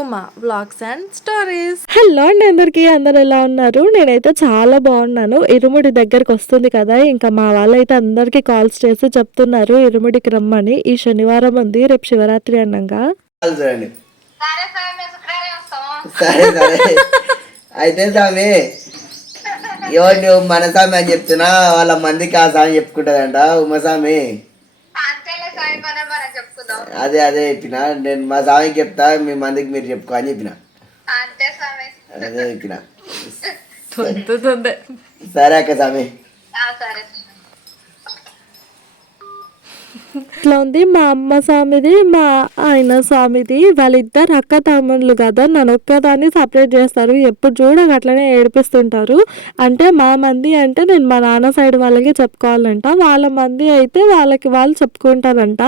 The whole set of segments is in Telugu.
Uma vlogs and stories. Hello అండి అందరికీ, అందరు ఎలా ఉన్నారు? నేనైతే చాలా బాగున్నాను. ఇరుముడి దగ్గరకు వస్తుంది కదా, ఇంకా మా వాళ్ళైతే అందరికీ కాల్స్ చేసి చెప్తున్నారు ఇరుముడికి రమ్మని. ఈ శనివారం ఉంది, రేపు శివరాత్రి అన్నాగా. సరే సరే అయితే స్వామి ఎవరు మన స్వామి అని చెప్తున్నా, వాళ్ళ మందికి ఆ స్వామి చెప్పుకుంటదంట ఉమస్వామి. అదే అదే చెప్పిన నేను, మా స్వామికి చెప్తా, మీ మందికి మీరు చెప్పుకో అని చెప్పిన. అదే చెప్పిన. సరే అక్క స్వామి. ఇట్లా ఉంది మా అమ్మ స్వామిది, మా ఆయన స్వామిది. వాళ్ళిద్దరు అక్క తమ్ముళ్ళు కదా, నన్ను ఒక్కదాన్ని సపరేట్ చేస్తారు. ఎప్పుడు చూడక అట్లనే ఏడిపిస్తుంటారు. అంటే మా మంది అంటే నేను మా నాన్న సైడ్ వాళ్ళకి చెప్పుకోవాలంట, వాళ్ళ మంది అయితే వాళ్ళకి వాళ్ళు చెప్పుకుంటారంట.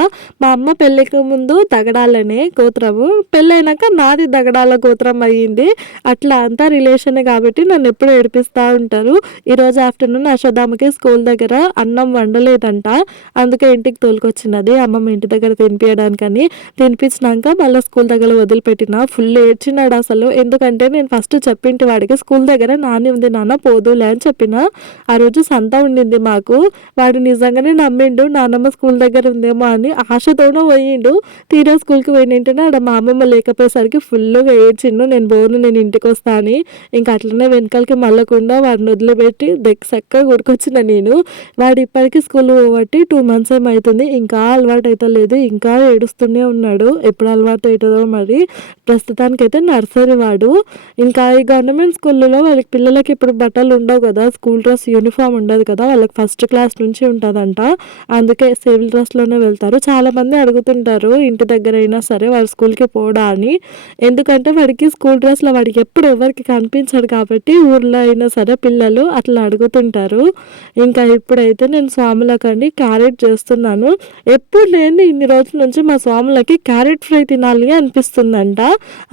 మా అమ్మ పెళ్ళికి ముందు దగడాలనే గోత్రము, పెళ్ళైనాక నాది దగడాల గోత్రం అయ్యింది. అట్లా అంతా రిలేషన్ కాబట్టి నన్ను ఎప్పుడు ఏడిపిస్తూ ఉంటారు. ఈరోజు ఆఫ్టర్నూన్ యశోదామ్మకి స్కూల్ దగ్గర అన్నం వండలేదంట, అందుకే ఇంటికి తోలుకొచ్చినది అమ్మమ్మ ఇంటి దగ్గర తినిపించడానికని. తినిపించినాక మళ్ళీ స్కూల్ దగ్గర వదిలిపెట్టిన. ఫుల్ ఏడ్చినాడు అసలు. ఎందుకంటే నేను ఫస్ట్ చెప్పింటి వాడికి స్కూల్ దగ్గర నాని ఉంది నాన్న పోదులే అని చెప్పిన. ఆ రోజు సంత ఉండింది మాకు. వాడు నిజంగానే నమ్మిండు నాన్నమ్మ స్కూల్ దగ్గర ఉందేమో అని, ఆశతోనే పోయిండు. తీరా స్కూల్కి పోయినంటేనే ఆడ మా అమ్మమ్మ లేకపోయేసరికి ఫుల్గా ఏడ్చిండు. నేను పోను, నేను ఇంటికి వస్తా అని. ఇంకా అట్లనే వెనకాలకి మళ్ళకుండా వాడిని వదిలిపెట్టి చక్కగా గుడికొచ్చిన నేను. వాడు ఇప్పటికీ స్కూల్ పోబట్టి 2 months ఏమవుతుంది. ఇంకా అలవాటు అయితే లేదు, ఇంకా ఏడుస్తూనే ఉన్నాడు. ఎప్పుడు అలవాటు అవుతుందో మరి. ప్రస్తుతానికైతే నర్సరీ వాడు. ఇంకా ఈ గవర్నమెంట్ స్కూల్లో వాళ్ళకి పిల్లలకి ఇప్పుడు బట్టలు ఉండవు కదా, స్కూల్ డ్రెస్ యూనిఫామ్ ఉండదు కదా, వాళ్ళకి ఫస్ట్ క్లాస్ నుంచి ఉంటుందంట. అందుకే సివిల్ డ్రెస్లోనే వెళ్తారు. చాలామంది అడుగుతుంటారు ఇంటి దగ్గర అయినా సరే వాడు స్కూల్కి పోడా అని. ఎందుకంటే వాడికి స్కూల్ డ్రెస్లో వాడికి ఎప్పుడు ఎవరికి కనిపించాడు కాబట్టి ఊర్లో అయినా సరే పిల్లలు అట్లా అడుగుతుంటారు. ఇంకా ఇప్పుడైతే నేను స్వాములకండి క్యారెట్ చేస్తున్నాను. ఎప్పుడు లేని ఇన్ని రోజుల నుంచి మా స్వాములకి క్యారెట్ ఫ్రై తినాలి అనిపిస్తుందంట.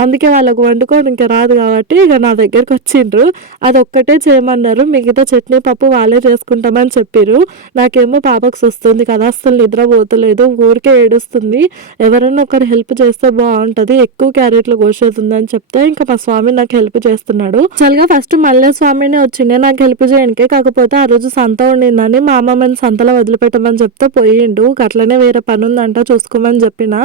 అందుకే వాళ్ళకు వండుకోవడం రాదు కాబట్టి ఇక నా దగ్గరకు వచ్చిండ్రు. అది ఒక్కటే చేయమన్నారు, మిగతా చట్నీ పప్పు వాళ్ళే చేసుకుంటామని చెప్పారు. నాకేమో పాపకు వస్తుంది కదా, అస్సలు నిద్రపోతలేదు, ఊరికే ఏడుస్తుంది. ఎవరైనా ఒకరు హెల్ప్ చేస్తే బాగుంటుంది, ఎక్కువ క్యారెట్లు కోసేతుందని చెప్తే ఇంకా మా స్వామి నాకు హెల్ప్ చేస్తున్నాడు. చల్లగా ఫస్ట్ మల్లె స్వామినే వచ్చిండే నాకు హెల్ప్ చేయడానికి. కాకపోతే ఆ రోజు సంత ఉండిందని మా అమ్మమ్మని సంతలో వదిలిపెట్టమని చెప్తే పోయిండు. అట్లనే వేరే పని ఉందంట చూసుకోమని చెప్పిన.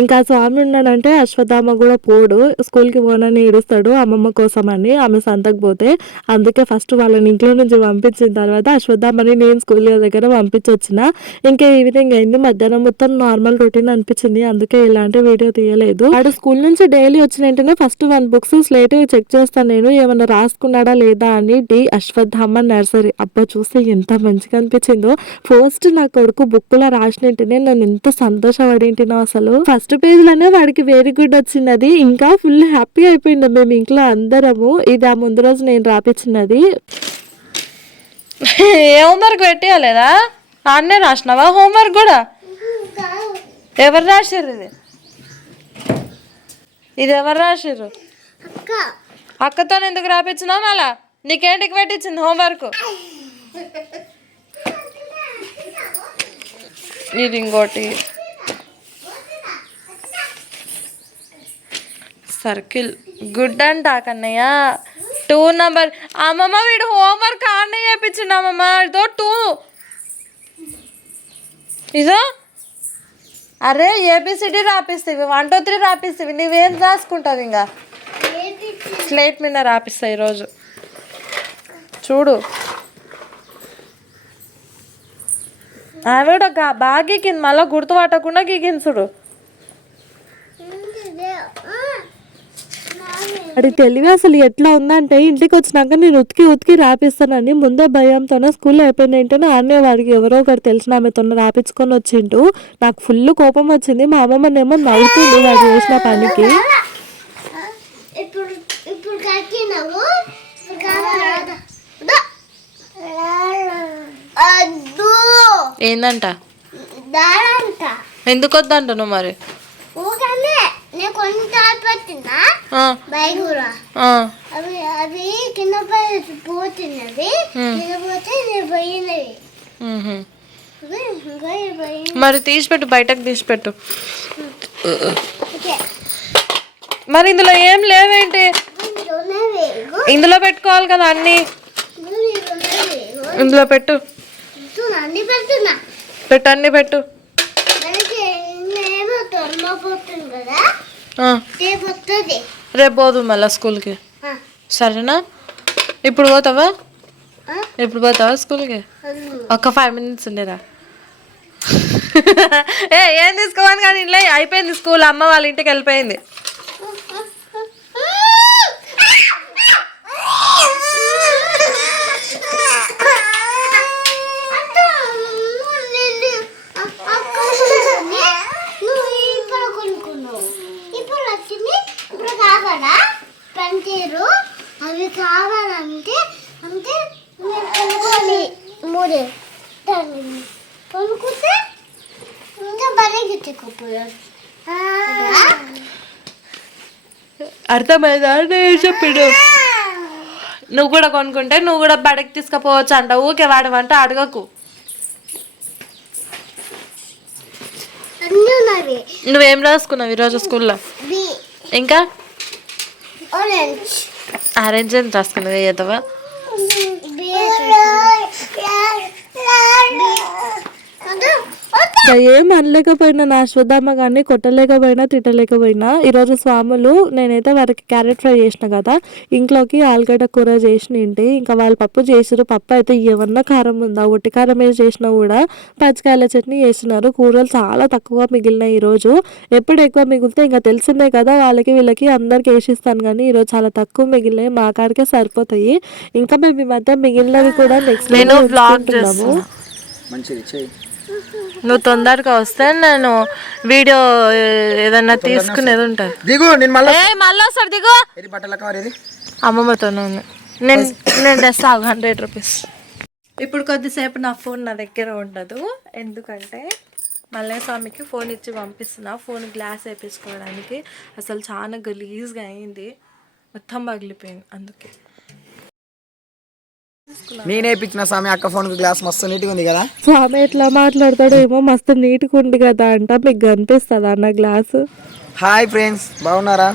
ఇంకా స్వామి ఉన్నాడంటే అశ్వత్థామ కూడా పోడు, స్కూల్కి పోనని ఏడుస్తాడు అమ్మమ్మ కోసం అని, ఆమె సంతకు పోతే. అందుకే ఫస్ట్ వాళ్ళని ఇంట్లో నుంచి పంపించిన తర్వాత అశ్వత్థామని నేను స్కూల్ దగ్గర పంపించొచ్చిన. ఇంకా ఈవినింగ్ అయింది, మధ్యాహ్నం మొత్తం నార్మల్ రొటీన్ అనిపించింది, అందుకే ఇలాంటి వీడియో తీయలేదు. వాడు స్కూల్ నుంచి డైలీ వచ్చిన వెంటనే ఫస్ట్ 1 books స్లేట్ చెక్ చేస్తాను నేను, ఏమన్నా రాసుకున్నాడా లేదా అని. D Ashwatthama nursery. అబ్బా చూస్తే ఎంత మంచిగా అనిపించిందో. ఫస్ట్ నా కొడుకు బుక్లో రాసినట్టునే నేను ఎంత సంతోషపడింటినో అసలు. ఫస్ట్ పేజ్లోనే వాడికి వెరీ గుడ్ వచ్చినది. ఇంకా ఫుల్ హ్యాపీ అయిపోయింది మేము ఇంట్లో అందరము. ఇది ఆ ముందు రోజు నేను రాపించినది. ఏ హోంవర్క్ పెట్టేయలేదా? అన్నే రాసినావా హోంవర్క్ కూడా? ఎవరు రాసిర్రు ఇది? ఇది ఎవరు రాసిర్రు? అక్కతో ఎందుకు రాపించినావు? మళ్ళా నీకేంటికి పెట్టించింది హోంవర్క్? ఇది ఇంకోటి సర్కిల్ గుడ్ అంట కన్నయ్య. 2 number. అమ్మమ్మ వీడు హోంవర్క్ ఆడనే చేయించిండు అమ్మమ్మ. ఇదో 2 ఇదో. అరే ఏబిసిడి రాపిస్తావి, 1 2 3 రాపిస్తావి, నువ్వేం రాసుకుంటావు? ఇంకా స్లేట్ మీద రాపిస్తావు ఈరోజు చూడు. ఆవిడ బాగా గీకింది, మళ్ళీ గుర్తుపట్టకుండా గీకింది చూడు. అది తెలివి అసలు ఎట్లా ఉందంటే, ఇంటికి వచ్చినాక నేను ఉతికి రాపిస్తానని ముందే భయంతోనే స్కూల్లో అయిపోయింది ఏంటనే ఆడనే వాడికి ఎవరో ఒకటి తెలిసిన ఆమెతో రాపించుకొని వచ్చిండు. నాకు ఫుల్ కోపం వచ్చింది. మా అమ్మమ్మనేమో నవ్వుతుంది వాడు చేసిన పనికి. ఏందంట? ఎందుకు వద్దంటున్నావు మరి? మరి తీసిపెట్టు, బయటకు తీసిపెట్టు. మరి ఇందులో ఏం లేవేంటి? ఇందులో పెట్టుకోవాలి కదా అన్ని. ఇందులో పెట్టు, పెట్టు, అన్ని పెట్టు. రేపు పోదు మళ్ళా స్కూల్కి, సరేనా? ఇప్పుడు పోతావా? ఎప్పుడు పోతావా స్కూల్కి? ఒక 5 minutes ఉండేదా? ఏం తీసుకోవాలి కానీ ఇంట్లో అయిపోయింది స్కూల్, అమ్మ వాళ్ళ ఇంటికి వెళ్ళిపోయింది. అవి కావాలంటే అంటే కొనుక్కోవాలి. మూడే కొనుక్కుంటే ఇంకా బలే గిట్టుకుపోయారు. అర్థమైందా చెప్పాడు? నువ్వు కూడా కొనుక్కుంటే నువ్వు కూడా బడికి తీసుకుపోవచ్చు అంట. ఊకే వాడమంటే అడగకు. నువ్వేం రాసుకున్నావు ఈరోజు స్కూల్లో? ఇంకా ఆరెంజ్ అని రాసుకున్నది ఏదవా? ఏం అనలేకపోయినా నా అశ్వత్థామ కానీ కొట్టలేకపోయినా తిట్టలేకపోయినా ఈరోజు స్వాములు నేనైతే వారికి క్యారెట్ ఫ్రై చేసిన కదా, ఇంట్లోకి ఆలుగడ్డ కూర చేసిన ఏంటి, ఇంకా వాళ్ళు పప్పు చేసిరు. పప్పు అయితే ఏమన్నా కారం ఉందా, ఒట్టి కారం వేసి చేసినా కూడా పచ్చికాయల చట్నీ చేస్తున్నారు. కూరలు చాలా తక్కువ మిగిలినాయి ఈరోజు. ఎప్పుడు ఎక్కువ మిగిలితే ఇంకా తెలిసిందే కదా, వాళ్ళకి వీళ్ళకి అందరికి వేసిస్తాను, కానీ ఈరోజు చాలా తక్కువ మిగిలినాయి. మా కాడికే సరిపోతాయి. ఇంకా మేము ఈ మధ్య మిగిలినవి కూడా నెక్స్ట్ చేస్తున్నాము. నువ్వు తొందరగా వస్తే నేను వీడియో ఏదన్నా తీసుకునేది ఉంటుంది. మళ్ళీ వస్తాడు దిగు. అమ్మమ్మతోనే ఉంది. నేను డ్రెస్ 100 rupees. ఇప్పుడు కొద్దిసేపు నా ఫోన్ నా దగ్గర ఉండదు, ఎందుకంటే మల్లయ్య స్వామికి ఫోన్ ఇచ్చి పంపిస్తున్నా. Phone glass వేయించుకోవడానికి. అసలు చాలా గలీజ్గా అయింది, మొత్తం పగిలిపోయింది. అందుకే నేనే ఇప్పించిన స్వామి అక్క ఫోన్ గ్లాస్ మస్తు నీట్గా ఉంది కదా. స్వామి ఎట్లా మాట్లాడతాడో ఏమో, మస్తు నీట్గా ఉంది కదా అంట. మీకు కనిపిస్తుందా అన్న గ్లాసు? హాయ్ ఫ్రెండ్స్, బాగున్నారా?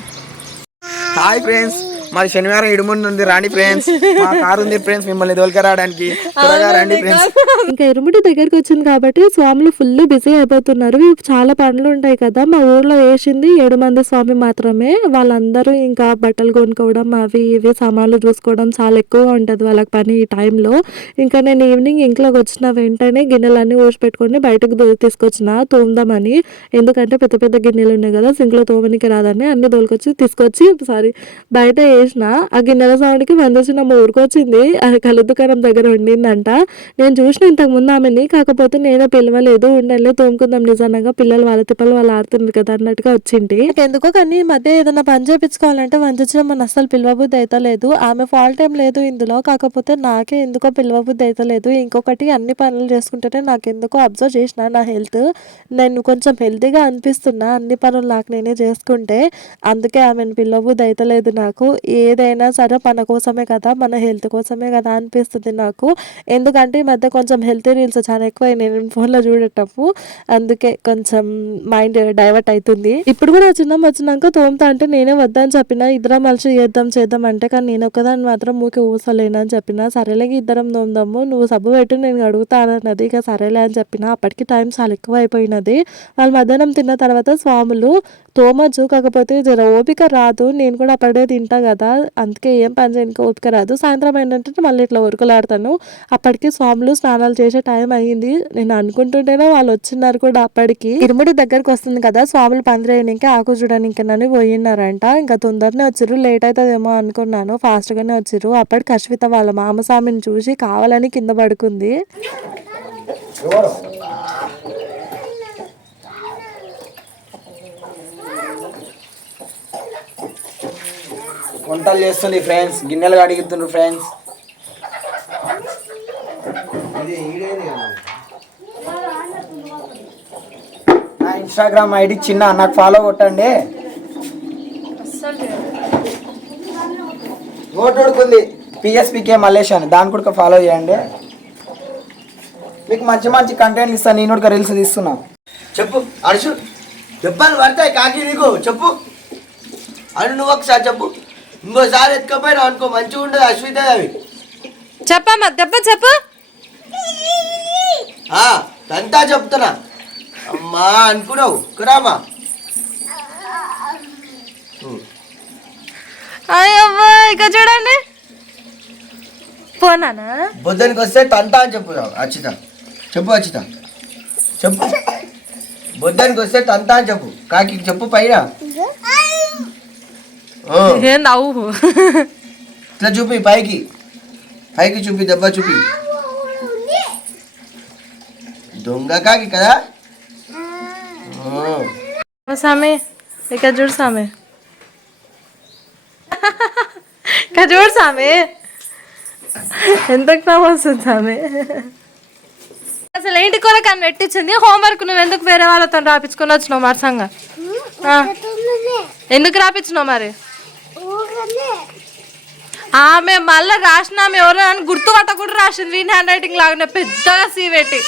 హాయ్ ఫ్రెండ్స్, మరి శనివారం ఇడుముందు ఉంది, రాండి ఫ్రెండ్స్. మా కారు ఉంది ఫ్రెండ్స్, మిమ్మల్ని దోలుకరావడానికి. త్వరగా రండి ఫ్రెండ్స్. ఇంకా ఇరుముడి దగ్గరికి వచ్చింది కాబట్టి స్వాములు ఫుల్ బిజీ అయిపోతున్నారు. చాలా పనులు ఉంటాయి కదా. మా ఊర్లో వేసింది 7 మంది స్వామి మాత్రమే. వాళ్ళందరూ ఇంకా బట్టలు కొనుక్కోవడం, అవి ఇవి సామాన్లు చూసుకోవడం చాలా ఎక్కువగా ఉంటుంది వాళ్ళకి పని ఈ టైంలో. ఇంకా నేను ఈవినింగ్ ఇంట్లోకి వచ్చిన వెంటనే గిన్నెలన్నీ ఊసి పెట్టుకొని బయటకు తీసుకొచ్చిన తోముదామని. ఎందుకంటే పెద్ద పెద్ద గిన్నెలు ఉన్నాయి కదా, సింక్లో తోమనికి రాదని అన్ని తీసుకొచ్చి బయట వేసిన. ఆ గిన్నెల సౌండ్కి వందొచ్చిన మా ఊరికి వచ్చింది. అది కళ్ళు దుకాణం దగ్గర ఉండిందంట. నేను చూసిన ఇంతకు ముందు ఆమెని, కాకపోతే నేనే పిలవలేదు. ఉండలే తోముకుందాం నిజంగా, పిల్లలు వాళ్ళ తిప్పలు వాళ్ళు ఆడుతున్నారు కదా అన్నట్టుగా వచ్చింది. ఎందుకో కానీ ఈ మధ్య ఏదైనా పని చేయించుకోవాలంటే వంచొచ్చిన మన అస్సలు పిలవబుద్ధి అయితే లేదు. ఆమె ఫాల్ట్ ఏం లేదు ఇందులో, కాకపోతే నాకే ఎందుకో పిలవబుద్ధి అయితే లేదు. ఇంకొకటి అన్ని పనులు చేసుకుంటేనే నాకు ఎందుకో అబ్జర్వ్ చేసిన నా హెల్త్, నేను కొంచెం హెల్తీగా అనిపిస్తున్నా అన్ని పనులు నాకు నేనే చేసుకుంటే. అందుకే ఆమెను పిలవబుద్ధి అయితే లేదు నాకు. ఏదైనా సరే మన కోసమే కదా, మన హెల్త్ కోసమే కదా అనిపిస్తుంది నాకు. ఎందుకంటే ఈ మధ్య కొంచెం హెల్తీ రీల్స్ చాలా ఎక్కువ నేను ఫోన్లో చూడటము, అందుకే కొంచెం మైండ్ డైవర్ట్ అవుతుంది. ఇప్పుడు కూడా చిన్న వచ్చినాక తోముతా అంటే నేనే వద్దని చెప్పిన, ఇద్దరం మలిసి చేద్దాం అంటే, కానీ నేను ఒకదాన్ని మాత్రం ఊకే ఊసలేను అని చెప్పిన. సరేలే ఇద్దరం తోముదాము, నువ్వు సబ్బు పెట్టు నేను అడుగుతానన్నది. ఇక సరేలే అని చెప్పిన. అప్పటికి టైం చాలా ఎక్కువ అయిపోయినది. వాళ్ళు మధ్యాహ్నం తిన్న తర్వాత స్వాములు తోమచ్చు, కాకపోతే జర ఓపిక రాదు. నేను కూడా అప్పుడే తింటా కదా, అందుకే ఏం పని చేయడానికి ఓపిక రాదు. సాయంత్రం ఏంటంటే మళ్ళీ ఇట్లా ఉరుకులాడతాను. అప్పటికి స్వాములు స్నానాలు చేసే టైం అయ్యింది. నేను అనుకుంటుంటేనే వాళ్ళు వచ్చినారు కూడా. అప్పటికి ఇరుముడి దగ్గరకు వస్తుంది కదా, స్వాములు పందిరేయడానికి ఆకు చూడడానికి నన్ను పోయినారంట. ఇంకా తొందరనే వచ్చిర్రు, లేట్ అవుతుందేమో అనుకున్నాను, ఫాస్ట్ గానే వచ్చిర్రు. అప్పటికి అశ్విత వాళ్ళ మామస్వామిని చూసి కావాలని కింద పడుకుంది. వంటలు చేస్తుంది ఫ్రెండ్స్, గిన్నెలు కడుగుతుండ్రు ఫ్రెండ్స్. నా ఇన్స్టాగ్రామ్ ఐడి చిన్న, నాకు ఫాలో కొట్టండి. ఓటుడుకుంది పిఎస్పికే మల్లేష్ అని, దాని కూడా ఫాలో చేయండి. మీకు మంచి మంచి కంటెంట్ ఇస్తాను. నేను కూడా రీల్స్ తీస్తున్నా. చెప్పు అడుచు, చెప్పాను పడతాయి కాకి నీకు చెప్పు. అని నువ్వు ఒకసారి చెప్పు. ఇంకోసారి ఎత్తుకపోయినా అనుకో మంచిగా ఉంటుంది అశ్విత అవి. చెప్పమ్మా దెబ్బ చెప్పు. అంతా చెప్తున్నా అమ్మా అనుకున్నావు కురామా. అయ్యవ్వా ఇక చూడండి పోనానా. బుద్ధానికి వస్తే తంతా అని చెప్పు అచ్చిత. చెప్పు అచ్చిత చెప్పు. బుద్ధానికి వస్తే తంతా అని చెప్పు. కాకి చెప్పు పైన ఏంది అవు ఇట్లా చూపి పైకి పైకి చూపి దెబ్బ చూపి. దొంగ కాకి కదా. సామి ఇక చూడు సామి. ఇక చూడు సామి ఎంతకు నవ్వు వస్తుంది సామి. అసలు ఏంటి కొరకు అని పెట్టించింది హోంవర్క్. నువ్వు ఎందుకు వేరే వాళ్ళతో రాపించుకొని వచ్చినావు మరసంగా? ఎందుకు రాపించినావు మరి? ఆమె మళ్ళీ రాసిన ఆమె ఎవరు అని గుర్తుపట్ట కూడా రాసింది వీన్ హ్యాండ్ రైటింగ్ లాగానే పెద్దగా సీ పెట్టి.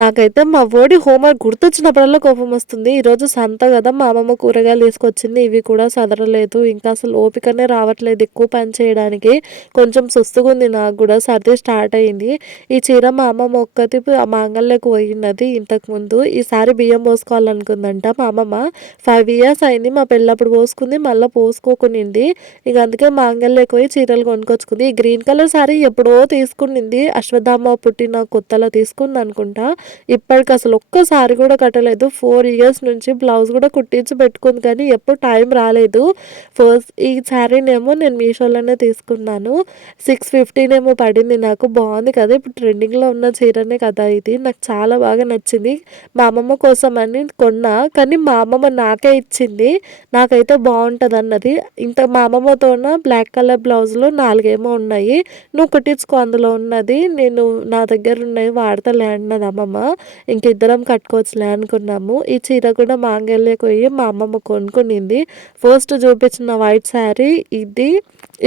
నాకైతే మా ఓడి హోంవర్క్ గుర్తొచ్చినప్పుడల్లా కోపం వస్తుంది. ఈరోజు సంత కదా, మా అమ్మమ్మ కూరగాయలు తీసుకొచ్చింది. ఇవి కూడా సదరలేదు. ఇంకా అసలు ఓపికనే రావట్లేదు ఎక్కువ పని చేయడానికి. కొంచెం సుస్తుగా ఉంది నాకు కూడా, సర్ది స్టార్ట్ అయింది. ఈ చీర మా అమ్మమ్మ ఒక్కటి మాంగళ్యకు పోయినది ఇంతకుముందు. ఈసారి బియ్యం పోసుకోవాలనుకుందంట మా అమ్మమ్మ. 5 years అయింది మా పెళ్ళప్పుడు పోసుకుంది, మళ్ళీ పోసుకోకునింది. ఇక అందుకే మాంగళ్యకు పోయి చీరలు కొనుక్కొచ్చుకుంది. ఈ గ్రీన్ కలర్ శారీ ఎప్పుడో తీసుకునింది, అశ్వత్థామ పుట్టిన కొత్తలో తీసుకుంది అనుకుంటా. ఇప్పటికి అసలు ఒక్కసారి కూడా కట్టలేదు. 4 years నుంచి బ్లౌజ్ కూడా కుట్టించి పెట్టుకుంది కానీ ఎప్పుడు టైం రాలేదు. ఫస్ట్ ఈ శారీనేమో నేను మీషోలోనే తీసుకున్నాను. 650 ఏమో పడింది నాకు. బాగుంది కదా, ఇప్పుడు ట్రెండింగ్లో ఉన్న చీరనే కదా ఇది. నాకు చాలా బాగా నచ్చింది. మా అమ్మమ్మ కోసం అని కొన్నా కానీ మా అమ్మమ్మ నాకే ఇచ్చింది. నాకైతే బాగుంటుంది అన్నది. ఇంత మా అమ్మమ్మతోన బ్లాక్ కలర్ బ్లౌజులు 4 ఏమో ఉన్నాయి, నువ్వు కుట్టించుకో అందులో ఉన్నది, నేను నా దగ్గర ఉన్నాయి వాడతలే అన్నది అమ్మమ్మ. ఇంకిద్దరం కట్టుకోవచ్చులే అనుకున్నాము. ఈ చీర కూడా మాంగళ్యకు పోయి మా అమ్మమ్మ కొనుక్కునింది. ఫస్ట్ చూపించిన వైట్ శారీ ఇది,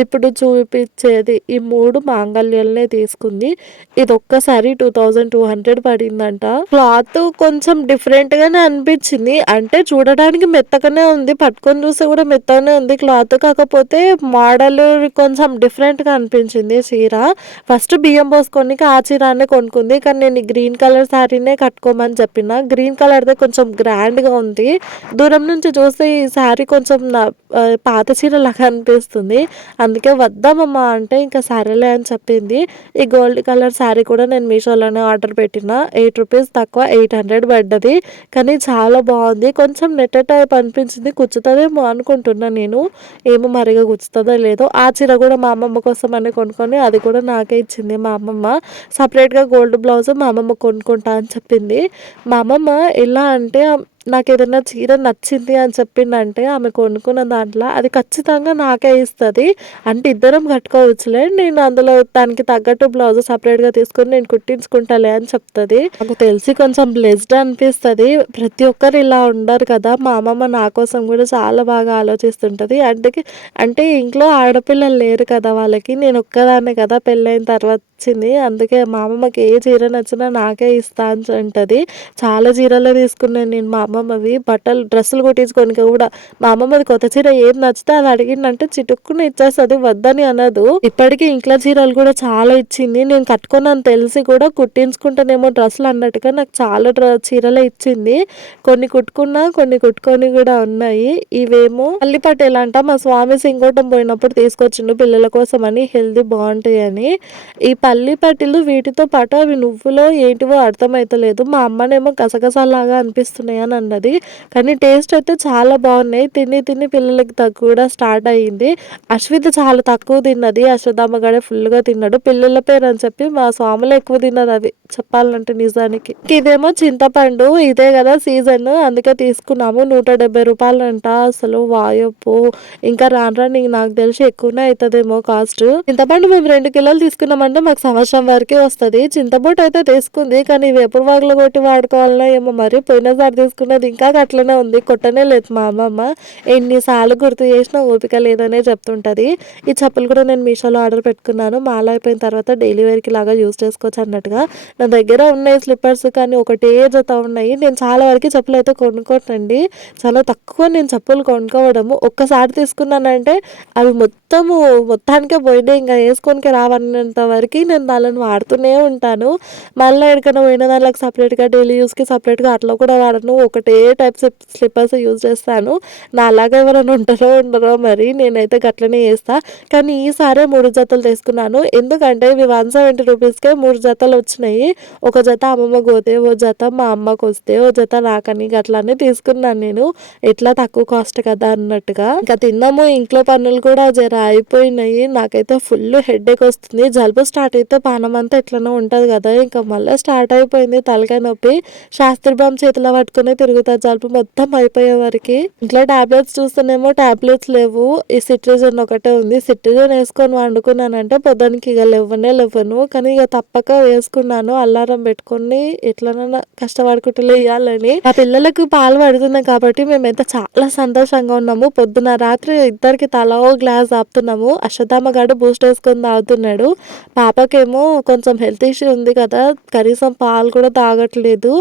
ఇప్పుడు చూపించేది ఈ 3 మాంగళ్యాలనే తీసుకుంది. ఇది ఒక్కసారి 2200 పడిందంట. క్లాత్ కొంచెం డిఫరెంట్గానే అనిపించింది. అంటే చూడడానికి మెత్తగానే ఉంది, పట్టుకొని చూస్తే కూడా మెత్తగానే ఉంది క్లాత్. కాకపోతే మోడల్ కొంచెం డిఫరెంట్గా అనిపించింది చీర. ఫస్ట్ బియ్యం పోసుకొని ఆ చీరనే కొనుక్కుంది, కానీ నేను గ్రీన్ కలర్ శారీనే కట్టుకోమని చెప్పిన. గ్రీన్ కలర్దే కొంచెం గ్రాండ్గా ఉంది. దూరం నుంచి చూస్తే ఈ శారీ కొంచెం పాత చీర లాగా అనిపిస్తుంది. అందుకే వద్దామమ్మా అంటే ఇంకా సరేలే అని చెప్పింది. ఈ గోల్డ్ కలర్ శారీ కూడా నేను మీషోలోనే ఆర్డర్ పెట్టిన. 8 rupees తక్కువ 800 పడ్డది. కానీ చాలా బాగుంది. కొంచెం నెట్ టైప్ అనిపించింది, కూర్చుతుందేమో అనుకుంటున్నా నేను. ఏమో మరిగా కూర్చుతుందో లేదో. ఆ చీర కూడా మా అమ్మమ్మ కోసం అని కొనుక్కొని అది కూడా నాకే ఇచ్చింది మా అమ్మమ్మ. సపరేట్గా గోల్డ్ బ్లౌజ్ మా అమ్మమ్మ కొనుక్కుంటా అని చెప్పింది. మా అమ్మమ్మ ఎలా అంటే నాకు ఏదైనా చీర నచ్చింది అని చెప్పిందంటే ఆమె కొనుక్కున్న దాంట్లో అది ఖచ్చితంగా నాకే ఇస్తుంది. అంటే ఇద్దరం కట్టుకోవచ్చులే, నేను అందులో దానికి తగ్గట్టు బ్లౌజ్ సపరేట్గా తీసుకొని నేను కుట్టించుకుంటాలే అని చెప్తుంది. నాకు తెలిసి కొంచెం బ్లెస్డ్ అనిపిస్తుంది. ప్రతి ఒక్కరు ఇలా ఉండరు కదా. మా అమ్మమ్మ నా కోసం కూడా చాలా బాగా ఆలోచిస్తుంటుంది. అంటే ఇంట్లో ఆడపిల్లలు లేరు కదా వాళ్ళకి, నేను ఒక్కదాన్నే కదా పెళ్ళైన తర్వాత వచ్చింది. అందుకే మా అమ్మమ్మకి ఏ చీర నచ్చినా నాకే ఇస్తా అని ఉంటుంది. చాలా చీరలు తీసుకున్నాను నేను మా అమ్మమ్మవి. బట్టలు డ్రెస్సులు కుట్టించుకొని కూడా మా అమ్మమ్మది కొత్త చీర ఏది నచ్చితే అది అడిగిందంటే చిటుక్కుని ఇచ్చేస్తుంది, వద్దని అనదు. ఇప్పటికీ ఇంట్లో చీరలు కూడా చాలా ఇచ్చింది. నేను కట్టుకున్నాను తెలిసి కూడా కుట్టించుకుంటానేమో డ్రెస్సులు అన్నట్టుగా నాకు చాలా చీరలే ఇచ్చింది. కొన్ని కుట్టుకున్నా కొన్ని కుట్టుకొని కూడా ఉన్నాయి. ఇవేమో పల్లి పట్టేలు అంట, మా స్వామి సింగోటం పోయినప్పుడు తీసుకొచ్చిండు పిల్లల కోసం అని, హెల్దీ బాగుంటాయి అని. ఈ పల్లి పట్టీలు వీటితో పాటు అవి నువ్వులో ఏంటివో అర్థమైతలేదు. మా అమ్మనేమో గసగసాలాగా అనిపిస్తున్నాయి అని అన్నది. కానీ టేస్ట్ అయితే చాలా బాగున్నాయి. తిని పిల్లలకి కూడా స్టార్ట్ అయ్యింది. అశ్విత చాలా తక్కువ తిన్నది, అశ్వత్థామ గడే ఫుల్గా తిన్నాడు. పిల్లల పేరు అని చెప్పి మా స్వాములు ఎక్కువ తిన్నారు అవి చెప్పాలంటే నిజానికి. ఇదేమో చింతపండు, ఇదే కదా సీజన్ అందుకే తీసుకున్నాము. 170 రూపాయలు అంట. అసలు వాయప్పు, ఇంకా రాను నాకు తెలిసి ఎక్కువనే అవుతుందేమో కాస్ట్. చింతపండు మేము 2 కిలోలు తీసుకున్నామంటే మాకు సంవత్సరం వరకే వస్తుంది. చింతపండు అయితే తీసుకుంది, కానీ ఇవి ఎప్పుడు వాగులు కొట్టి వాడుకోవాలన్నా ఏమో మరి. పోయినసారి తీసుకున్న అది ఇంకా అట్లనే ఉంది, కొట్టనే లేదు మా అమ్మమ్మ. ఎన్నిసార్లు గుర్తు చేసినా ఓపిక లేదనే చెప్తుంటుంది. ఈ చెప్పులు కూడా నేను మీషోలో ఆర్డర్ పెట్టుకున్నాను. మాల అయిపోయిన తర్వాత డైలీ వేర్కి లాగా యూస్ చేసుకోవచ్చు అన్నట్టుగా. నా దగ్గర ఉన్నాయి స్లిప్పర్స్, కానీ ఒకటే జత ఉన్నాయి. నేను చాలా వరకు చెప్పులు అయితే కొనుక్కోనండి, చాలా తక్కువ నేను చెప్పులు కొనుక్కోవడము. ఒక్కసారి తీసుకున్నానంటే అవి మొత్తానికే పోయినాయి, ఇంకా వేసుకొనికే రావన్నంత వరకు నేను దానిని వాడుతూనే ఉంటాను. మళ్ళీ ఎక్కడికైనా పోయిన దానికి సపరేట్గా డైలీ యూస్కి సపరేట్గా అట్లా కూడా వాడను, ఒకటే టైప్ స్లిప్పర్స్ యూజ్ చేస్తాను. నా అలాగే ఎవరైనా ఉండరో మరి, నేనైతే గట్లనే చేస్తా. కానీ ఈసారి 3 జతలు తీసుకున్నాను, ఎందుకంటే ఇవి 170 రూపీస్కే 3 జతలు వచ్చినాయి. ఒక జత అమ్మమ్మ పోతే, ఓ జత మా అమ్మకు వస్తే, ఓ జత నాకని గట్లనే తీసుకున్నాను నేను, ఎట్లా తక్కువ కాస్ట్ కదా అన్నట్టుగా. ఇంకా తిన్నాము, ఇంట్లో పనులు కూడా జర అయిపోయినాయి. నాకైతే ఫుల్ హెడేక్ వస్తుంది, జలుబు స్టార్ట్ అయితే పానం అంతా ఎట్లనో ఉంటుంది కదా, ఇంకా మళ్ళీ స్టార్ట్ అయిపోయింది తలకాయ నొప్పి. శాస్త్రి బామ్ చేతిలో పట్టుకుని తిరుగుతా జలుబు మొత్తం అయిపోయే వరకు. ఇంట్లో టాబ్లెట్స్ చూస్తేనేమో టాబ్లెట్స్ లేవు, ఈ సిట్రిజన్ ఒకటే ఉంది. సిట్రిజన్ వేసుకొని వండుకున్నానంటే పొద్దునకి ఇక లేవను, కానీ ఇక తప్పక వేసుకున్నాను అలారం పెట్టుకొని, ఎట్లనైనా కష్టపడుకుంటూ లేయాలని. ఆ పిల్లలకు పాలు పడుతున్నాయి కాబట్టి మేమైతే చాలా సంతోషంగా ఉన్నాము. పొద్దున రాత్రి ఇద్దరికి తలా ఓ గ్లాస్ తాపుతున్నాము. అశ్వత్థామ గాడు బూస్ట్ వేసుకొని తాగుతున్నాడు. పాపకేమో కొంచెం హెల్త్ ఇష్యూ ఉంది కదా, కనీసం పాలు కూడా తాగట్లేదు.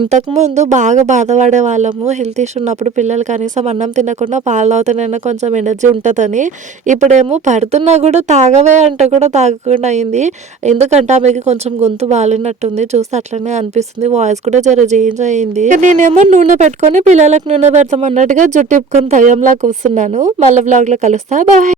ఇంతకుముందు బాగా బాధపడే వాళ్ళము, హెల్త్ ఇష్యూ ఉన్నప్పుడు పిల్లలు కనీసం అన్నం తినకుండా పాలు తాగుతానైనా కొంచెం ఎనర్జీ ఉంటుందని. ఇప్పుడేమో పడుతున్నా కూడా తాగవే అంటే కూడా తాగకుండా అయింది, ఎందుకంటే ఆమెకి కొంచెం గొంతు బాగాలేనట్టుంది, చూస్తే అట్లనే అనిపిస్తుంది. వాయిస్ కూడా జర చేంజ్ అయింది. నేనేమో నూనె పెట్టుకొని పిల్లలకు నూనె పెడతాం అన్నట్టుగా జుట్టు ఇప్పుకొని దయ్యంలా కూర్చున్నాను. మళ్ళీ బ్లాగ్లో కలుస్తా, బాయ్.